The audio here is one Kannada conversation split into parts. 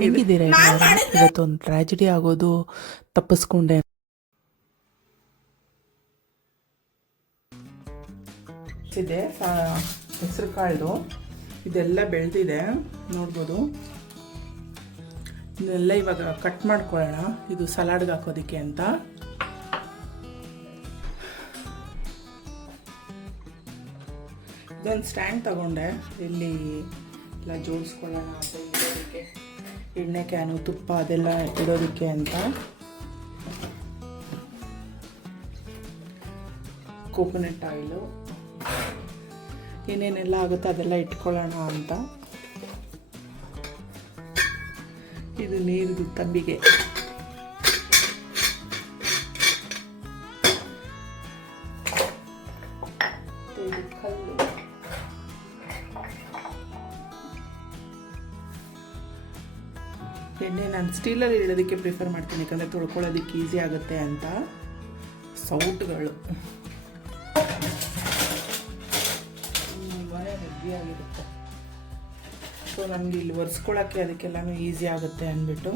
ಹೆಂಗಿದ್ದೀರಾ? ಇವತ್ತೊಂದು ಟ್ರಾಜಿಡಿ ಆಗೋದು ತಪ್ಪಿಸ್ಕೊಂಡೆ. ಇದೆ ಹೆಸರು ಕಾಳು, ಇದೆಲ್ಲ ಬೆಳೆದಿದೆ ನೋಡ್ಬೋದು. ಇದೆಲ್ಲ ಇವಾಗ ಕಟ್ ಮಾಡ್ಕೊಳ್ಳೋಣ, ಇದು ಸಲಾಡ್ಗೆ ಹಾಕೋದಕ್ಕೆ ಅಂತ. ಇದೊಂದು ಸ್ಟ್ಯಾಂಡ್ ತಗೊಂಡೆ, ಇಲ್ಲಿ ಎಲ್ಲ ಜೋಡಿಸ್ಕೊಳ್ಳೋಣ ಅಂತ, ಇಡೋದಕ್ಕೆ ಎಣ್ಣೆ ಕ್ಯಾನು, ತುಪ್ಪ ಅದೆಲ್ಲ ಇಡೋದಕ್ಕೆ ಅಂತ. ಕೋಕೋನಟ್ ಆಯಿಲು, ಏನೇನೆಲ್ಲ ಆಗುತ್ತೋ ಅದೆಲ್ಲ ಇಟ್ಕೊಳ್ಳೋಣ ಅಂತ. ಇದು ನೀರಿದು ತಂಬಿಗೆ, ಇದು ಕಲ್ಲು, ಎಣ್ಣೆ ನಾನು ಸ್ಟೀಲಲ್ಲಿ ಇಡೋದಕ್ಕೆ ಪ್ರಿಫರ್ ಮಾಡ್ತೀನಿ, ಯಾಕಂದರೆ ತೊಳ್ಕೊಳ್ಳೋದಕ್ಕೆ ಈಸಿ ಆಗುತ್ತೆ ಅಂತ. ಸೌಟ್ಗಳು ತುಂಬಾ ಹೆವಿಯಾಗಿರುತ್ತೆ, ಸೊ ನನಗೆ ಇಲ್ಲಿ ಒರೆಸ್ಕೊಳ್ಳೋಕ್ಕೆ ಅದಕ್ಕೆಲ್ಲನೂ ಈಸಿ ಆಗುತ್ತೆ ಅಂದ್ಬಿಟ್ಟು.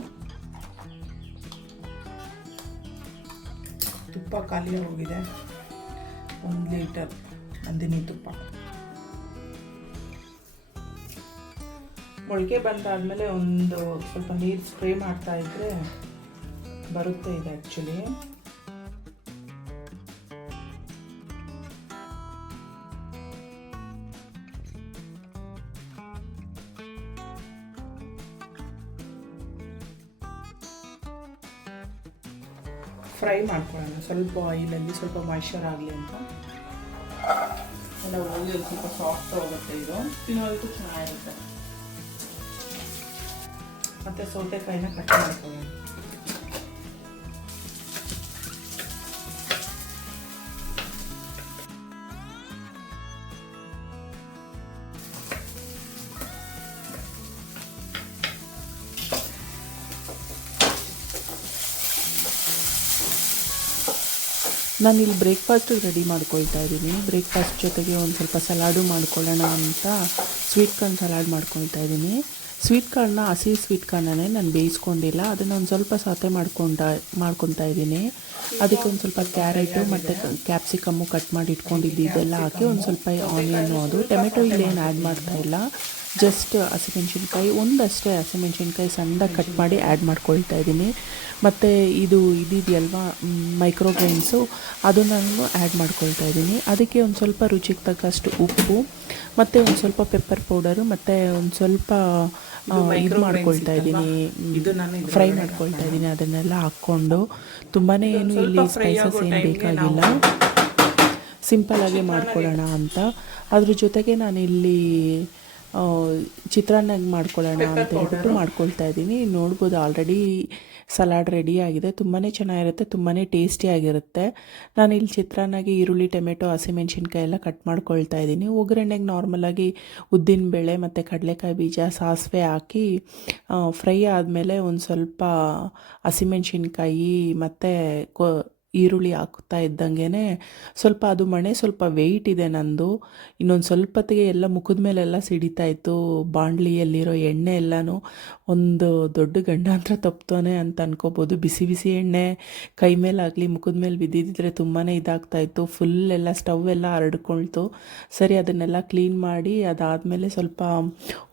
ತುಪ್ಪ ಖಾಲಿ ಹೋಗಿದೆ, 1 ಲೀಟರ್ ನಂದಿನಿ ತುಪ್ಪ. ಮೊಳಕೆ ಬಂದಾದಮೇಲೆ ಒಂದು ಸ್ವಲ್ಪ ನೀರು ಸ್ಪ್ರೇ ಮಾಡ್ತಾ ಇದ್ದರೆ ಬರುತ್ತೆ ಇದು. ಆ್ಯಕ್ಚುಲಿ ಫ್ರೈ ಮಾಡ್ಕೊಳ್ಳೋಣ ಸ್ವಲ್ಪ ಆಯಿಲಲ್ಲಿ, ಸ್ವಲ್ಪ ಮಾಯ್ಶ್ಚರ್ ಆಗಲಿ ಅಂತ. ಎಲ್ಲ ಒಳ್ಳೆ ಸ್ವಲ್ಪ ಸಾಫ್ಟ್ ಹೋಗುತ್ತೆ, ಇದು ತಿನ್ನೋದಕ್ಕೂ ಚೆನ್ನಾಗಿರುತ್ತೆ. ಮತ್ತು ಸೌತೆಕಾಯಿನ ಕಟ್ ಮಾಡ್ಕೊಳ್ಳೋಣ. ನಾನಿಲ್ಲಿ ಬ್ರೇಕ್ಫಾಸ್ಟ್ ರೆಡಿ ಮಾಡ್ಕೊಳ್ತಾ ಇದ್ದೀನಿ. ಬ್ರೇಕ್ಫಾಸ್ಟ್ ಜೊತೆಗೆ ಒಂದು ಸ್ವಲ್ಪ ಸಲಾಡು ಮಾಡ್ಕೊಳ್ಳೋಣ ಅಂತ ಸ್ವೀಟ್ ಕಾರ್ನ್ ಸಲಾಡ್ ಮಾಡ್ಕೊಳ್ತಾ ಇದ್ದೀನಿ. ಸ್ವೀಟ್ ಕಾರ್ನ್ನ, ಹಸಿ ಸ್ವೀಟ್ ಕಾರ್ನನ್ನೇ ನಾನು ಬೇಯಿಸ್ಕೊಂಡಿಲ್ಲ, ಅದನ್ನು ಒಂದು ಸ್ವಲ್ಪ ಸಾತೆ ಮಾಡ್ಕೊತಾ ಇದ್ದೀನಿ. ಅದಕ್ಕೆ ಒಂದು ಸ್ವಲ್ಪ ಕ್ಯಾರೆಟು ಮತ್ತು ಕ್ಯಾಪ್ಸಿಕಮ್ಮು ಕಟ್ ಮಾಡಿ ಇಟ್ಕೊಂಡಿದ್ದು ಇದೆಲ್ಲ ಹಾಕಿ, ಒಂದು ಸ್ವಲ್ಪ ಆನಿಯನ್ನು, ಅದು ಟೊಮೆಟೊ ಇಲ್ಲೇನು ಆ್ಯಡ್ ಮಾಡ್ತಾಯಿಲ್ಲ, ಜಸ್ಟ್ ಹಸಿಮೆಣ್ಸಿನ್ಕಾಯಿ ಒಂದಷ್ಟೇ ಹಸಿಮೆಣ್ಸಿನ್ಕಾಯಿ ಸಣ್ಣದಾಗಿ ಕಟ್ ಮಾಡಿ ಆ್ಯಡ್ ಮಾಡ್ಕೊಳ್ತಾ ಇದ್ದೀನಿ. ಮತ್ತು ಇದೆಯಲ್ವ ಮೈಕ್ರೋಗ್ರೈನ್ಸು, ಅದನ್ನು ನಾನು ಆ್ಯಡ್ ಮಾಡ್ಕೊಳ್ತಾ ಇದ್ದೀನಿ. ಅದಕ್ಕೆ ಒಂದು ಸ್ವಲ್ಪ ರುಚಿಗೆ ತಕ್ಕಷ್ಟು ಉಪ್ಪು ಮತ್ತು ಒಂದು ಸ್ವಲ್ಪ ಪೆಪ್ಪರ್ ಪೌಡರು ಮತ್ತು ಒಂದು ಸ್ವಲ್ಪ ಇದು ಮಾಡ್ಕೊಳ್ತಾ ಇದ್ದೀನಿ, ಫ್ರೈ ಮಾಡ್ಕೊಳ್ತಾ ಇದ್ದೀನಿ. ಅದನ್ನೆಲ್ಲ ಹಾಕ್ಕೊಂಡು ತುಂಬಾ ಏನು ಇಲ್ಲಿ ಸ್ಪೈಸಸ್ ಏನು ಬೇಕಾಗಿಲ್ಲ, ಸಿಂಪಲ್ಲಾಗೆ ಮಾಡ್ಕೊಳ್ಳೋಣ ಅಂತ. ಅದ್ರ ಜೊತೆಗೆ ನಾನಿಲ್ಲಿ ಚಿತ್ರಾನ್ನಾಗಿ ಮಾಡ್ಕೊಳ್ಳೋಣ ಅಂತ ಹೇಳ್ಬಿಟ್ಟು ಮಾಡ್ಕೊಳ್ತಾ ಇದ್ದೀನಿ. ನೋಡ್ಬೋದು ಆಲ್ರೆಡಿ ಸಲಾಡ್ ರೆಡಿ ಆಗಿದೆ, ತುಂಬಾ ಚೆನ್ನಾಗಿರುತ್ತೆ, ತುಂಬಾ ಟೇಸ್ಟಿಯಾಗಿರುತ್ತೆ. ನಾನಿಲ್ಲಿ ಚಿತ್ರಾನ್ನಾಗಿ ಈರುಳ್ಳಿ, ಟೊಮೆಟೊ, ಹಸಿಮೆಣ್ಸಿನ್ಕಾಯಿ ಎಲ್ಲ ಕಟ್ ಮಾಡ್ಕೊಳ್ತಾ ಇದ್ದೀನಿ. ಒಗ್ಗರಣೆಗೆ ನಾರ್ಮಲಾಗಿ ಉದ್ದಿನಬೇಳೆ ಮತ್ತು ಕಡಲೆಕಾಯಿ ಬೀಜ, ಸಾಸಿವೆ ಹಾಕಿ ಫ್ರೈ ಆದಮೇಲೆ ಒಂದು ಸ್ವಲ್ಪ ಹಸಿಮೆಣ್ಸಿನ್ಕಾಯಿ ಮತ್ತು ಈರುಳ್ಳಿ ಹಾಕ್ತಾ ಇದ್ದಂಗೆ ಸ್ವಲ್ಪ ಅದು ಸ್ವಲ್ಪ ವೆಯ್ಟ್ ಇದೆ ನಂದು. ಇನ್ನೊಂದು ಸ್ವಲ್ಪತ್ತಿಗೆ ಎಲ್ಲ ಮುಖದ ಮೇಲೆಲ್ಲ ಸಿಡಿತಾ ಇತ್ತು, ಬಾಣಲಿಯಲ್ಲಿರೋ ಎಣ್ಣೆ ಎಲ್ಲನೂ ಒಂದು ದೊಡ್ಡ ಗಂಡಾಂತರ ತಪ್ತೋನೆ ಅಂತ ಅನ್ಕೋಬೋದು. ಬಿಸಿ ಬಿಸಿ ಎಣ್ಣೆ ಕೈ ಮೇಲಾಗಲಿ ಮುಖದ ಮೇಲೆ ಬಿದ್ದಿದ್ದರೆ ತುಂಬಾ ಇದಾಗ್ತಾಯಿತ್ತು, ಫುಲ್ ಎಲ್ಲ ಸ್ಟವ್ ಎಲ್ಲ ಹರಡ್ಕೊಳ್ತು. ಸರಿ, ಅದನ್ನೆಲ್ಲ ಕ್ಲೀನ್ ಮಾಡಿ ಅದಾದಮೇಲೆ ಸ್ವಲ್ಪ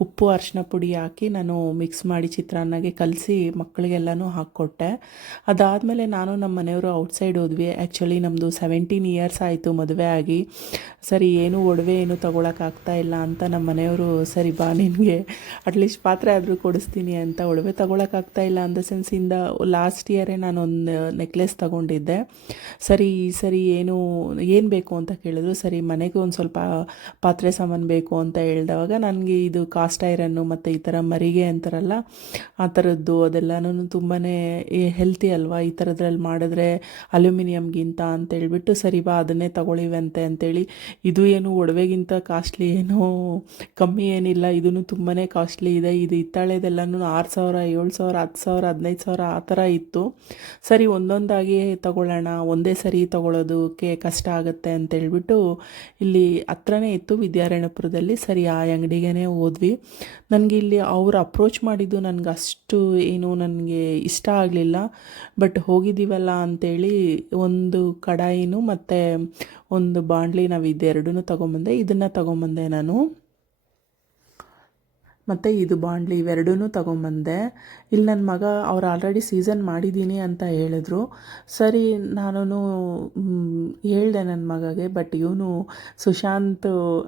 ಉಪ್ಪು, ಅರಿಶಿನ ಪುಡಿ ಹಾಕಿ ನಾನು ಮಿಕ್ಸ್ ಮಾಡಿ ಚಿತ್ರಾನ್ನಾಗೆ ಕಲಸಿ ಮಕ್ಕಳಿಗೆಲ್ಲನೂ ಹಾಕ್ಕೊಟ್ಟೆ. ಅದಾದಮೇಲೆ ನಾನು ನಮ್ಮ ಮನೆಯವರು ಔಟ್ಸೈಡ್ ಹೋದ್ವಿ. ಆ್ಯಕ್ಚುಲಿ ನಮ್ಮದು 17 ಇಯರ್ಸ್ ಆಯಿತು ಮದುವೆ ಆಗಿ. ಸರಿ, ಏನು ಒಡವೆ ಏನು ತೊಗೊಳಕ್ಕಾಗ್ತಾ ಇಲ್ಲ ಅಂತ ನಮ್ಮ ಮನೆಯವರು, ಸರಿ ಬಾ ನಿನಗೆ ಅಟ್ಲೀಸ್ಟ್ ಪಾತ್ರೆ ಆದರೂ ಕೊಡಿಸ್ತೀನಿ ಅಂತ. ಒಡವೆ ತೊಗೊಳಕ್ಕಾಗ್ತಾ ಇಲ್ಲ ಅಂದ ಸೆನ್ಸಿಂದ ಲಾಸ್ಟ್ ಇಯರೇ ನಾನೊಂದು ನೆಕ್ಲೆಸ್ ತೊಗೊಂಡಿದ್ದೆ. ಸರಿ ಈ ಸರಿ ಏನು ಬೇಕು ಅಂತ ಕೇಳಿದ್ರು. ಸರಿ, ಮನೆಗೆ ಒಂದು ಸ್ವಲ್ಪ ಪಾತ್ರೆ ಸಾಮಾನು ಬೇಕು ಅಂತ ಹೇಳಿದವಾಗ ನನಗೆ ಇದು ಕಾಸ್ಟ್ ಐರನ್ನು ಮತ್ತು ಈ ಥರ ಮರಿಗೆ ಅಂತಾರಲ್ಲ ಆ ಥರದ್ದು ಅದೆಲ್ಲನೂ ತುಂಬಾ ಹೆಲ್ತಿ ಅಲ್ವಾ, ಈ ಥರದ್ರಲ್ಲಿ ಮಾಡಿದ್ರೆ ಅಲ್ಯೂಮಿನಿಯಮ್ಗಿಂತ ಅಂತೇಳ್ಬಿಟ್ಟು ಸರಿ ಬಾ ಅದನ್ನೇ ತಗೊಳ್ಳಿವಂತೆ ಅಂತೇಳಿ. ಇದು ಏನು ಒಡವೆಗಿಂತ ಕಾಸ್ಟ್ಲಿ ಏನೂ ಕಮ್ಮಿ ಏನಿಲ್ಲ, ಇದೂ ತುಂಬಾ ಕಾಸ್ಟ್ಲಿ ಇದೆ. ಇದು ಹಿತ್ತಾಳೆದೆಲ್ಲನೂ 6,000 7,000 10,000 15,000 ಆ ಥರ ಇತ್ತು. ಸರಿ ಒಂದೊಂದಾಗಿ ತಗೊಳ್ಳೋಣ, ಒಂದೇ ಸರಿ ತಗೊಳ್ಳೋದಕ್ಕೆ ಕಷ್ಟ ಆಗುತ್ತೆ ಅಂತೇಳ್ಬಿಟ್ಟು ಇಲ್ಲಿ ಹತ್ರನೇ ಇತ್ತು ವಿದ್ಯಾರಣ್ಯಪುರದಲ್ಲಿ. ಸರಿ ಆ ಅಂಗಡಿಗೆ ಹೋದ್ವಿ. ನನಗೆ ಇಲ್ಲಿ ಅವ್ರು ಅಪ್ರೋಚ್ ಮಾಡಿದ್ದು ನನಗೆ ಅಷ್ಟು ಏನು ನನಗೆ ಇಷ್ಟ ಆಗಲಿಲ್ಲ. ಬಟ್ ಹೋಗಿದ್ದೀವಲ್ಲ ಅಂಥೇಳಿ ಒಂದು ಕಡಾಯಿನೂ ಮತ್ತು ಒಂದು ಬಾಣಲಿ ನಾವು ಇದೆರಡೂ ತೊಗೊಂಬಂದೆ. ಇದನ್ನು ತೊಗೊಂಬಂದೆ ನಾನು, ಮತ್ತು ಇದು ಬಾಣಲಿ ಇವೆರಡೂ ತೊಗೊಂಬಂದೆ. ಇಲ್ಲಿ ನನ್ನ ಮಗ ಅವ್ರು ಆಲ್ರೆಡಿ ಸೀಸನ್ ಮಾಡಿದ್ದೀನಿ ಅಂತ ಹೇಳಿದ್ರು. ಸರಿ ನಾನು ಹೇಳಿದೆ ನನ್ನ ಮಗಗೆ. ಬಟ್ ಇವನು ಸುಶಾಂತ್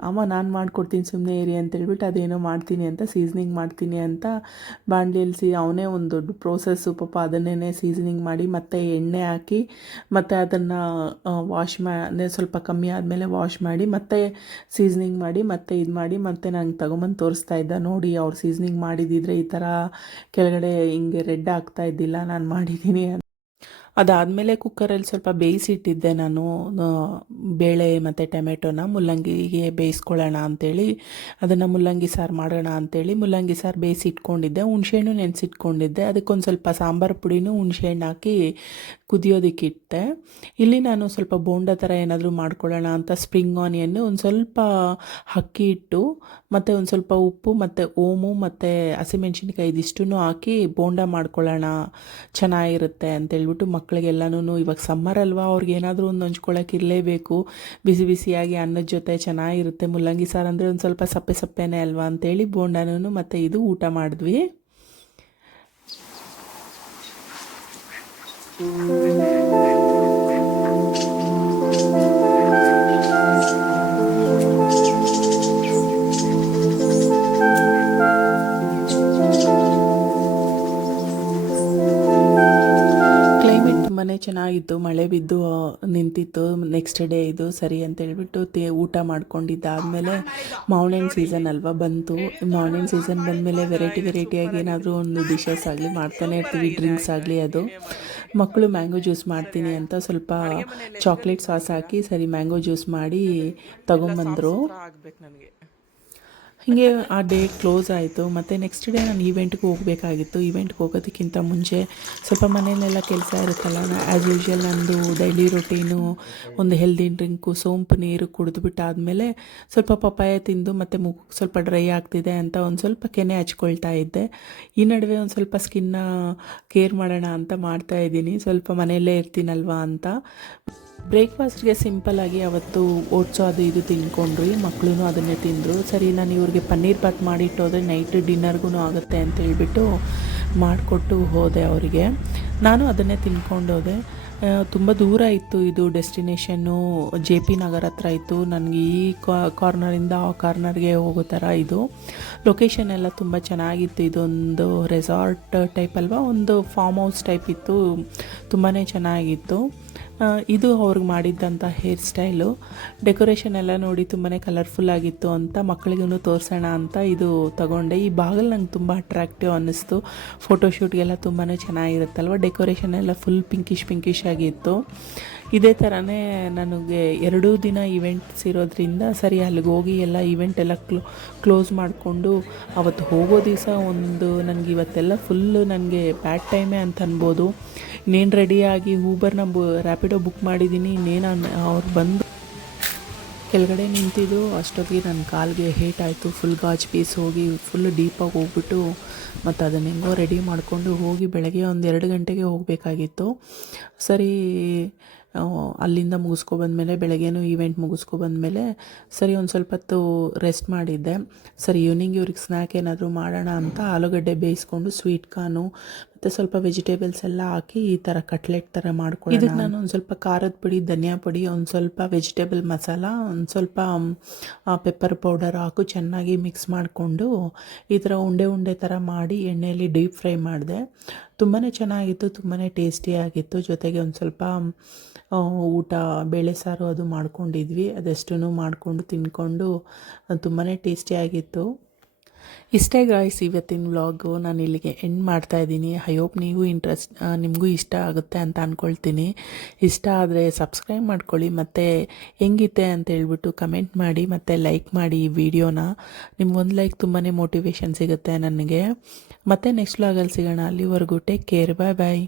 ಅಮ್ಮ ನಾನು ಮಾಡಿಕೊಡ್ತೀನಿ ಸುಮ್ಮನೆ ಇರಿ ಅಂತೇಳ್ಬಿಟ್ಟು ಅದೇನೋ ಮಾಡ್ತೀನಿ ಅಂತ ಸೀಸನಿಂಗ್ ಮಾಡ್ತೀನಿ ಅಂತ ಬಾಣಲಿಯಲ್ಲಿ ಅವನೇ ಒಂದು ದೊಡ್ಡ ಪ್ರೋಸೆಸ್ಸು ಪಾಪ. ಅದನ್ನೇ ಸೀಸನಿಂಗ್ ಮಾಡಿ ಮತ್ತು ಎಣ್ಣೆ ಹಾಕಿ ಮತ್ತು ಅದನ್ನು ಅಂದರೆ ಸ್ವಲ್ಪ ಕಮ್ಮಿ ಆದಮೇಲೆ ವಾಶ್ ಮಾಡಿ ಮತ್ತೆ ಸೀಸನಿಂಗ್ ಮಾಡಿ ಮತ್ತೆ ಇದು ಮಾಡಿ ಮತ್ತೆ ನಂಗೆ ತೊಗೊಂಬಂದು ತೋರಿಸ್ತಾ ಇದ್ದ. ನೋಡಿ ಅವ್ರು ಸೀಸನಿಂಗ್ ಮಾಡಿದಿದ್ರೆ ಈ ಥರ ಕೆಳಗಡೆ ಹಿಂಗೆ ರೆಡ್ ಆಗ್ತಾ ಇದ್ದಿಲ್ಲ, ನಾನು ಮಾಡಿದ್ದೀನಿ. ಅದಾದಮೇಲೆ ಕುಕ್ಕರಲ್ಲಿ ಸ್ವಲ್ಪ ಬೇಯಿಸಿಟ್ಟಿದ್ದೆ ನಾನು ಬೇಳೆ ಮತ್ತು ಟೊಮೆಟೊನ ಮುಲ್ಲಂಗಿಗೆ ಬೇಯಿಸ್ಕೊಳ್ಳೋಣ ಅಂಥೇಳಿ. ಅದನ್ನು ಮುಲ್ಲಂಗಿ ಸಾರು ಮಾಡೋಣ ಅಂಥೇಳಿ ಮುಲ್ಲಂಗಿ ಸಾರು ಬೇಯಿಸಿಟ್ಕೊಂಡಿದ್ದೆ. ಹುಣಸೆಹಣ್ಣು ನೆನೆಸಿಟ್ಕೊಂಡಿದ್ದೆ. ಅದಕ್ಕೊಂದು ಸ್ವಲ್ಪ ಸಾಂಬಾರು ಪುಡಿನೂ ಹುಣಸೆಹಣ್ಣು ಹಾಕಿ ಕುದಿಯೋದಕ್ಕಿಟ್ಟೆ. ಇಲ್ಲಿ ನಾನು ಸ್ವಲ್ಪ ಬೋಂಡ ಥರ ಏನಾದರೂ ಮಾಡ್ಕೊಳ್ಳೋಣ ಅಂತ ಸ್ಪ್ರಿಂಗ್ ಆನಿಯನ್ನು ಒಂದು ಸ್ವಲ್ಪ ಅಕ್ಕಿ ಹಿಟ್ಟು ಮತ್ತು ಒಂದು ಸ್ವಲ್ಪ ಉಪ್ಪು ಮತ್ತು ಓಮು ಮತ್ತು ಹಸಿಮೆಣ್ಸಿನ್ಕಾಯಿ ಇದಿಷ್ಟನ್ನು ಹಾಕಿ ಬೋಂಡ ಮಾಡ್ಕೊಳ್ಳೋಣ, ಚೆನ್ನಾಗಿರುತ್ತೆ ಅಂತೇಳ್ಬಿಟ್ಟು ಮಕ್ಕಳಿಗೆಲ್ಲನೂ ಇವಾಗ ಸಮ್ಮರ್ ಅಲ್ವಾ, ಅವ್ರಿಗೇನಾದರೂ ಒಂದು ಹಂಚ್ಕೊಳ್ಳೋಕೆ ಇರಲೇಬೇಕು. ಬಿಸಿ ಬಿಸಿಯಾಗಿ ಅನ್ನದ ಜೊತೆ ಚೆನ್ನಾಗಿರುತ್ತೆ. ಮುಲ್ಲಂಗಿ ಸಾರು ಅಂದರೆ ಒಂದು ಸ್ವಲ್ಪ ಸಪ್ಪೆ ಸಪ್ಪೆನೇ ಅಲ್ವಾ ಅಂತೇಳಿ ಬೋಂಡನೂ ಮತ್ತು ಇದು ಊಟ ಮಾಡಿದ್ವಿ. ಚೆನ್ನಾಗಿತ್ತು, ಮಳೆ ಬಿದ್ದು ನಿಂತಿತ್ತು. ನೆಕ್ಸ್ಟ್ ಡೇ ಇದು ಸರಿ ಅಂತೇಳ್ಬಿಟ್ಟು ಊಟ ಮಾಡ್ಕೊಂಡಿದ್ದಾದಮೇಲೆ ಮಾವಿನ ಸೀಸನ್ ಅಲ್ವಾ ಬಂತು. ಮಾವಿನ ಸೀಸನ್ ಬಂದಮೇಲೆ ವೆರೈಟಿಯಾಗಿ ಏನಾದರೂ ಒಂದು ಡಿಶಸ್ ಆಗಲಿ ಮಾಡ್ತಾನೆ ಇರ್ತೀವಿ, ಡ್ರಿಂಕ್ಸ್ ಆಗಲಿ. ಅದು ಮಕ್ಕಳು ಮ್ಯಾಂಗೋ ಜ್ಯೂಸ್ ಮಾಡ್ತೀನಿ ಅಂತ ಸ್ವಲ್ಪ ಚಾಕ್ಲೇಟ್ ಸಾಸ್ ಹಾಕಿ ಸರಿ ಮ್ಯಾಂಗೋ ಜ್ಯೂಸ್ ಮಾಡಿ ತೊಗೊಂಬಂದರು. ಹೀಗೆ ಆ ಡೇ ಕ್ಲೋಸ್ ಆಯಿತು. ಮತ್ತು ನೆಕ್ಸ್ಟ್ ಡೇ ನಾನು ಈವೆಂಟ್ಗೆ ಹೋಗಬೇಕಾಗಿತ್ತು. ಈವೆಂಟ್ಗೆ ಹೋಗೋದಕ್ಕಿಂತ ಮುಂಚೆ ಸ್ವಲ್ಪ ಮನೆಯಲ್ಲೆಲ್ಲ ಕೆಲಸ ಇರುತ್ತಲ್ಲ, ಆ್ಯಸ್ ಯೂಶ್ವಲ್ ನಂದು ಡೈಲಿ ರೊಟೀನು ಒಂದು ಹೆಲ್ದಿ ಡ್ರಿಂಕು, ಸೋಂಪು ನೀರು ಕುಡಿದ್ಬಿಟ್ಟಾದಮೇಲೆ ಸ್ವಲ್ಪ ಪಪ್ಪಾಯ ತಿಂದು ಮತ್ತು ಸ್ವಲ್ಪ ಡ್ರೈ ಆಗ್ತಿದೆ ಅಂತ ಒಂದು ಸ್ವಲ್ಪ ಕೆನೆ ಹಚ್ಕೊಳ್ತಾ ಇದ್ದೆ. ಈ ನಡುವೆ ಒಂದು ಸ್ವಲ್ಪ ಸ್ಕಿನ್ನ ಕೇರ್ ಮಾಡೋಣ ಅಂತ ಮಾಡ್ತಾಯಿದ್ದೀನಿ, ಸ್ವಲ್ಪ ಮನೆಯಲ್ಲೇ ಇರ್ತೀನಲ್ವಾ ಅಂತ. ಬ್ರೇಕ್ಫಾಸ್ಟ್ಗೆ ಸಿಂಪಲ್ಲಾಗಿ ಅವತ್ತು ಓಟ್ಸು ಅದು ಇದು ತಿಂದ್ಕೊಂಡ್ರಿ, ಮಕ್ಕಳು ಅದನ್ನೇ ತಿಂದರು. ಸರಿ ನಾನು ಇವ್ರಿಗೆ ಪನ್ನೀರ್ ಬಾತ್ ಮಾಡಿಟ್ಟೋದ್ರೆ ನೈಟ್ ಡಿನ್ನರ್ಗೂ ಆಗುತ್ತೆ ಅಂತ ಹೇಳ್ಬಿಟ್ಟು ಮಾಡಿಕೊಟ್ಟು ಹೋದೆ ಅವರಿಗೆ. ನಾನು ಅದನ್ನೇ ತಿಂದ್ಕೊಂಡೋದೆ. ತುಂಬ ದೂರ ಇತ್ತು ಇದು ಡೆಸ್ಟಿನೇಷನ್ನು, JP ನಗರ್ ಹತ್ರ ಇತ್ತು. ನನಗೆ ಈ ಕಾರ್ನರಿಂದ ಆ ಕಾರ್ನರ್ಗೆ ಹೋಗೋ ಥರ ಇದು ಲೊಕೇಶನ್ ಎಲ್ಲ ತುಂಬ ಚೆನ್ನಾಗಿತ್ತು. ಇದೊಂದು ರೆಸಾರ್ಟ್ ಟೈಪ್ ಅಲ್ವಾ, ಒಂದು ಫಾರ್ಮ್ ಹೌಸ್ ಟೈಪ್ ಇತ್ತು, ತುಂಬಾ ಚೆನ್ನಾಗಿತ್ತು. ಇದು ಅವ್ರಿಗೆ ಮಾಡಿದ್ದಂಥ ಹೇರ್ ಸ್ಟೈಲು, ಡೆಕೋರೇಷನ್ ಎಲ್ಲ ನೋಡಿ ತುಂಬಾ ಕಲರ್ಫುಲ್ ಆಗಿತ್ತು ಅಂತ ಮಕ್ಕಳಿಗೂ ತೋರಿಸೋಣ ಅಂತ ಇದು ತಗೊಂಡೆ. ಈ ಬಾಗಿಲು ನಂಗೆ ತುಂಬ ಅಟ್ರಾಕ್ಟಿವ್ ಅನ್ನಿಸ್ತು. ಫೋಟೋಶೂಟ್ಗೆಲ್ಲ ತುಂಬಾ ಚೆನ್ನಾಗಿರುತ್ತಲ್ವ, ಡೆಕೋರೇಷನ್ ಎಲ್ಲ ಫುಲ್ ಪಿಂಕಿಶ್ ಆಗಿತ್ತು. ಇದೇ ಥರನೇ ನನಗೆ 2 ದಿನ ಇವೆಂಟ್ಸ್ ಇರೋದ್ರಿಂದ ಸರಿ ಅಲ್ಲಿಗೆ ಹೋಗಿ ಎಲ್ಲ ಇವೆಂಟ್ ಎಲ್ಲ ಕ್ಲೋಸ್ ಮಾಡಿಕೊಂಡು ಅವತ್ತು ಹೋಗೋ ದಿವಸ ಒಂದು ನನಗೆ ಇವತ್ತೆಲ್ಲ ಫುಲ್ಲು ನನಗೆ ಬ್ಯಾಡ್ ಟೈಮೇ ಅಂತ ಅನ್ಬೋದು. ಇನ್ನೇನು ರೆಡಿಯಾಗಿ ಊಬರ್ನ ರ್ಯಾಪಿಡೋ ಬುಕ್ ಮಾಡಿದ್ದೀನಿ. ಇನ್ನೇನು ಅವ್ರು ಬಂದು ಕೆಳಗಡೆ ನಿಂತಿದ್ದು ಅಷ್ಟೊತ್ತಿಗೆ ನನ್ನ ಕಾಲಿಗೆ ಹೇಟ್ ಆಯಿತು. ಫುಲ್ ಗಾಜ್ ಪೀಸ್ ಹೋಗಿ ಫುಲ್ ಡೀಪಾಗಿ ಹೋಗ್ಬಿಟ್ಟು ಮತ್ತು ಅದನ್ನು ಹೆಂಗೋ ರೆಡಿ ಮಾಡಿಕೊಂಡು ಹೋಗಿ ಬೆಳಗ್ಗೆ ಒಂದು 2 ಗಂಟೆಗೆ ಹೋಗಬೇಕಾಗಿತ್ತು. ಸರಿ ಅಲ್ಲಿಂದ ಮುಗಿಸ್ಕೊಬಂದ್ಮೇಲೆ ಬೆಳಗ್ಗೆನೂ ಈವೆಂಟ್ ಮುಗಿಸ್ಕೊಬಂದ್ಮೇಲೆ ಸರಿ ಒಂದು ಸ್ವಲ್ಪ ಹೊತ್ತು ರೆಸ್ಟ್ ಮಾಡಿದ್ದೆ. ಸರಿ ಈವ್ನಿಂಗ್ ಇವ್ರಿಗೆ ಸ್ನ್ಯಾಕ್ ಏನಾದರೂ ಮಾಡೋಣ ಅಂತ ಆಲೂಗಡ್ಡೆ ಬೇಯಿಸ್ಕೊಂಡು ಸ್ವೀಟ್ ಕಾರ್ನು ಮತ್ತು ಸ್ವಲ್ಪ ವೆಜಿಟೇಬಲ್ಸ್ ಎಲ್ಲ ಹಾಕಿ ಈ ಥರ ಕಟ್ಲೆಟ್ ಥರ ಮಾಡ್ಕೊಳ್ಳೋಣ. ಇದಕ್ಕೆ ನಾನು ಒಂದು ಸ್ವಲ್ಪ ಖಾರದ ಪುಡಿ, ಧನಿಯಾ ಪುಡಿ, ಒಂದು ಸ್ವಲ್ಪ ವೆಜಿಟೇಬಲ್ ಮಸಾಲ, ಒಂದು ಸ್ವಲ್ಪ ಪೆಪ್ಪರ್ ಪೌಡರ್ ಹಾಕು ಚೆನ್ನಾಗಿ ಮಿಕ್ಸ್ ಮಾಡಿಕೊಂಡು ಈ ಥರ ಉಂಡೆ ಥರ ಮಾಡಿ ಎಣ್ಣೆಯಲ್ಲಿ ಡೀಪ್ ಫ್ರೈ ಮಾಡಿದೆ. ತುಂಬಾ ಚೆನ್ನಾಗಿತ್ತು, ತುಂಬಾ ಟೇಸ್ಟಿಯಾಗಿತ್ತು. ಜೊತೆಗೆ ಒಂದು ಸ್ವಲ್ಪ ಊಟ ಬೇಳೆ ಸಾರು ಅದು ಮಾಡ್ಕೊಂಡಿದ್ವಿ. ಅದೆಷ್ಟೂ ಮಾಡಿಕೊಂಡು ತಿಂದ್ಕೊಂಡು ತುಂಬಾ ಟೇಸ್ಟಿಯಾಗಿತ್ತು. ಇಷ್ಟೇ ಗಾಯ್ಸ್ ಇವತ್ತಿನ ವ್ಲಾಗು ನಾನು ಇಲ್ಲಿಗೆ ಎಂಡ್ ಮಾಡ್ತಾ ಇದ್ದೀನಿ. ಐ ಹೋಪ್ ನೀವು ನಿಮಗೂ ಇಷ್ಟ ಆಗುತ್ತೆ ಅಂತ ಅಂದ್ಕೊಳ್ತೀನಿ. ಇಷ್ಟ ಆದರೆ ಸಬ್ಸ್ಕ್ರೈಬ್ ಮಾಡ್ಕೊಳ್ಳಿ, ಮತ್ತು ಹೆಂಗಿದೆ ಅಂತ ಹೇಳ್ಬಿಟ್ಟು ಕಮೆಂಟ್ ಮಾಡಿ, ಮತ್ತು ಲೈಕ್ ಮಾಡಿ ಈ ವಿಡಿಯೋನ. ನಿಮ್ಗೊಂದು ಲೈಕ್ ತುಂಬಾ ಮೋಟಿವೇಶನ್ ಸಿಗುತ್ತೆ ನನಗೆ. ಮತ್ತೆ ನೆಕ್ಸ್ಟ್ ವ್ಲಾಗಲ್ಲಿ ಸಿಗೋಣ. ಅಲ್ಲಿವರೆಗೂ ಟೇಕ್ ಕೇರ್, ಬಾಯ್ ಬಾಯ್.